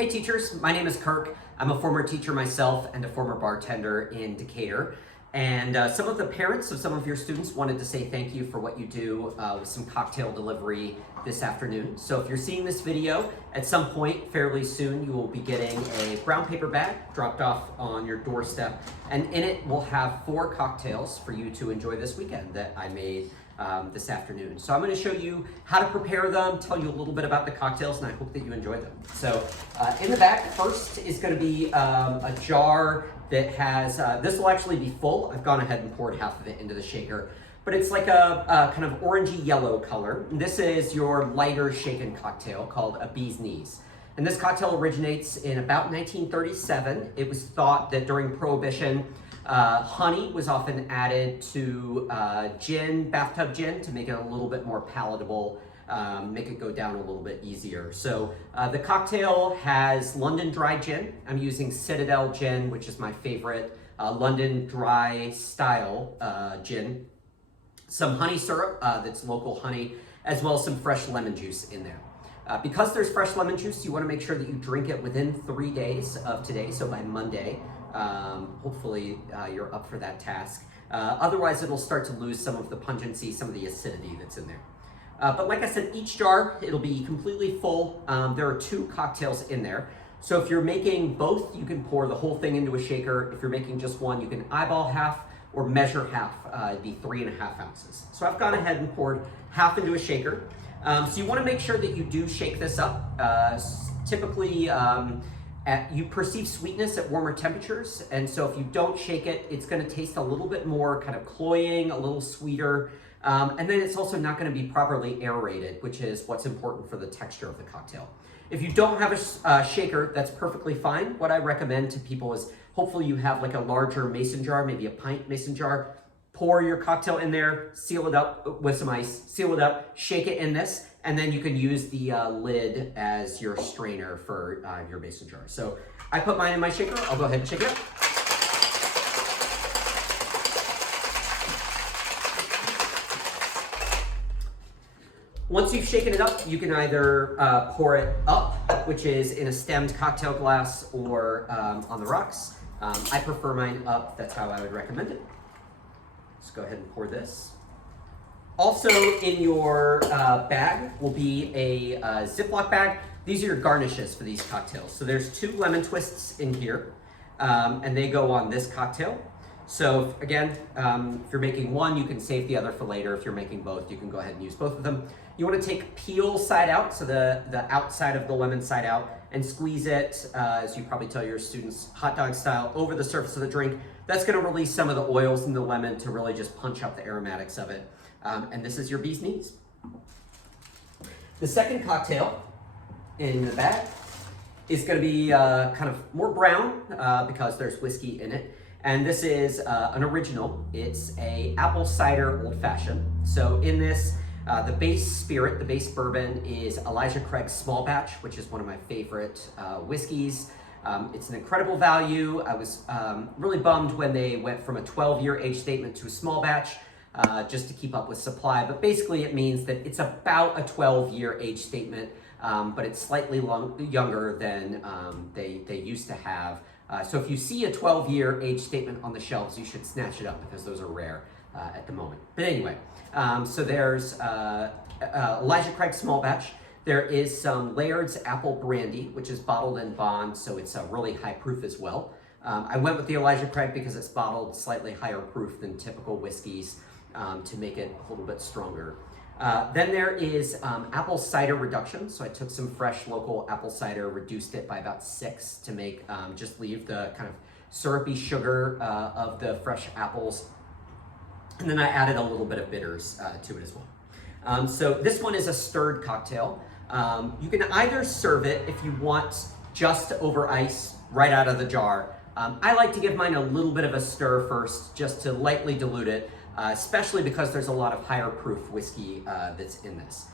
Hey teachers, my name is Kirk. I'm a former teacher myself and a former bartender in Decatur. And some of the parents of some of your students wanted to say thank you for what you do with some cocktail delivery this afternoon. So if you're seeing this video, at some point fairly soon, you will be getting a brown paper bag dropped off on your doorstep. And in it, we'll have 4 cocktails for you to enjoy this weekend that I made this afternoon. So I'm going to show you how to prepare them, tell you a little bit about the cocktails, and I hope that you enjoy them. So in the bag, first is going to be a jar that has, this will actually be full. I've gone ahead and poured half of it into the shaker, but it's like a kind of orangey yellow color. And this is your lighter shaken cocktail called a bee's knees. And this cocktail originates in about 1937. It was thought that during Prohibition, honey was often added to gin, bathtub gin, to make it a little bit more palatable, make it go down a little bit easier. So the cocktail has London dry gin. I'm using Cider gin, which is my favorite London dry style gin. Some honey syrup that's local honey, as well as some fresh lemon juice in there. Because there's fresh lemon juice, you want to make sure that you drink it within 3 days of today, so by Monday. Hopefully you're up for that task. Otherwise, it'll start to lose some of the pungency, some of the acidity that's in there. But like I said, each jar, it'll be completely full. There are 2 cocktails in there. So if you're making both, you can pour the whole thing into a shaker. If you're making just one, you can eyeball half or measure half, it'd be 3.5 ounces. So I've gone ahead and poured half into a shaker. So you want to make sure that you do shake this up. Typically, you perceive sweetness at warmer temperatures, and so if you don't shake it, it's going to taste a little bit more kind of cloying, a little sweeter, and then it's also not going to be properly aerated, which is what's important for the texture of the cocktail. If you don't have a shaker, that's perfectly fine. What I recommend to people is hopefully you have like a larger mason jar, maybe a pint mason jar. Pour your cocktail in there, seal it up with some ice, seal it up, shake it in this, and then you can use the lid as your strainer for your mason jar. So I put mine in my shaker. I'll go ahead and shake it up. Once you've shaken it up, you can either pour it up, which is in a stemmed cocktail glass, or on the rocks. I prefer mine up. That's how I would recommend it. Let's go ahead and pour this. Also in your bag will be a Ziploc bag. These are your garnishes for these cocktails. So there's 2 lemon twists in here, and they go on this cocktail. So again, if you're making one, you can save the other for later. If you're making both, you can go ahead and use both of them. You want to take peel side out, so the outside of the lemon side out, and squeeze it, as you probably tell your students, hot dog style, over the surface of the drink. That's going to release some of the oils in the lemon to really just punch up the aromatics of it. And this is your bee's knees. The second cocktail in the bag is going to be kind of more brown because there's whiskey in it. And this is an original. It's a apple cider old fashioned. So in this, the base spirit, the base bourbon, is Elijah Craig's small batch, which is one of my favorite whiskeys. It's an incredible value. I was really bummed when they went from a 12-year age statement to a small batch, just to keep up with supply. But basically it means that it's about a 12-year age statement, but it's slightly younger than they used to have. So if you see a 12-year age statement on the shelves, you should snatch it up because those are rare at the moment. But anyway, so there's Elijah Craig small batch. There is some Laird's apple brandy, which is bottled in bond, so it's really high proof as well. I went with the Elijah Craig because it's bottled slightly higher proof than typical whiskeys to make it a little bit stronger. Then there is apple cider reduction. So I took some fresh local apple cider, reduced it by about 6 to make, just leave the kind of syrupy sugar of the fresh apples. And then I added a little bit of bitters to it as well. So this one is a stirred cocktail. You can either serve it if you want just over ice right out of the jar. I like to give mine a little bit of a stir first just to lightly dilute it, especially because there's a lot of higher proof whiskey that's in this.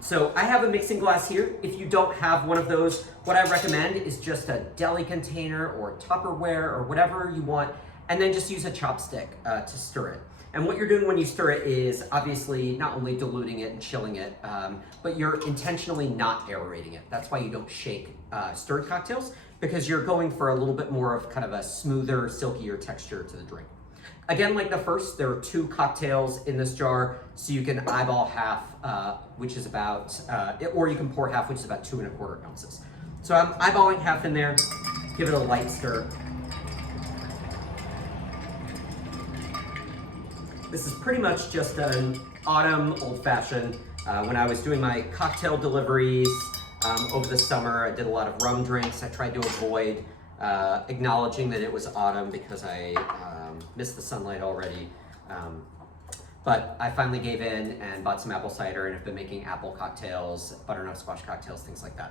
So I have a mixing glass here. If you don't have one of those, what I recommend is just a deli container or Tupperware or whatever you want, and then just use a chopstick to stir it. And what you're doing when you stir it is obviously not only diluting it and chilling it, but you're intentionally not aerating it. That's why you don't shake stirred cocktails, because you're going for a little bit more of kind of a smoother, silkier texture to the drink. Again, like the first, there are 2 cocktails in this jar, so you can eyeball half, which is about, or you can pour half, which is about 2 1/4 ounces. So I'm eyeballing half in there, give it a light stir. This is pretty much just an autumn old-fashioned. When I was doing my cocktail deliveries over the summer, I did a lot of rum drinks. I tried to avoid acknowledging that it was autumn because I missed the sunlight already. But I finally gave in and bought some apple cider and have been making apple cocktails, butternut squash cocktails, things like that.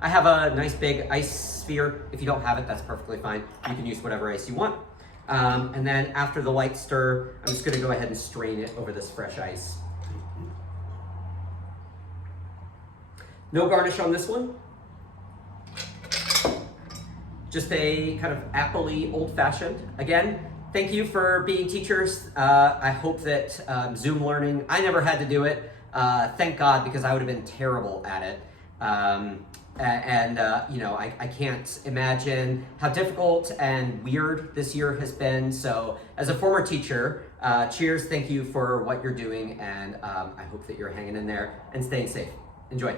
I have a nice big ice sphere. If you don't have it, that's perfectly fine. You can use whatever ice you want. And then after the light stir, I'm just gonna go ahead and strain it over this fresh ice. No garnish on this one. Just a kind of apple-y old-fashioned. Again, thank you for being teachers. I hope that Zoom learning, I never had to do it. Thank God, because I would have been terrible at it. You know, I can't imagine how difficult and weird this year has been. So as a former teacher, cheers, thank you for what you're doing, and I hope that you're hanging in there and staying safe. Enjoy.